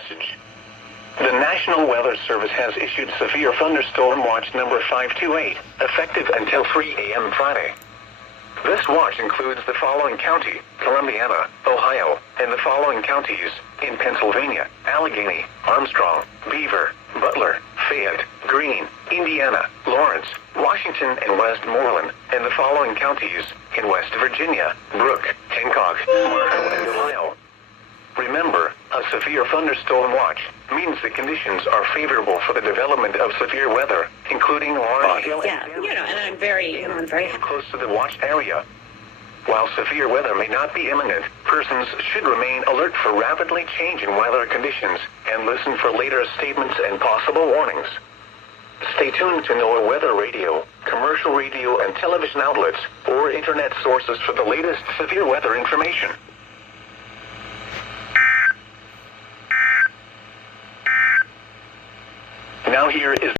message. The National Weather Service has issued Severe Thunderstorm Watch number 528, effective until 3 a.m. Friday. This watch includes the following county: Columbiana, Ohio, and the following counties in Pennsylvania: Allegheny, Armstrong, Beaver, Butler, Fayette, Greene, Indiana, Lawrence, Washington, and Westmoreland, and the following counties in West Virginia: Brooke, Hancock, Marshall, and Ohio. Remember, a severe thunderstorm watch means the conditions are favorable for the development of severe weather, including large hail and I'm very close to the watch area. While severe weather may not be imminent, persons should remain alert for rapidly changing weather conditions and listen for later statements and possible warnings. Stay tuned to NOAA weather radio, commercial radio and television outlets, or internet sources for the latest severe weather information. Now here is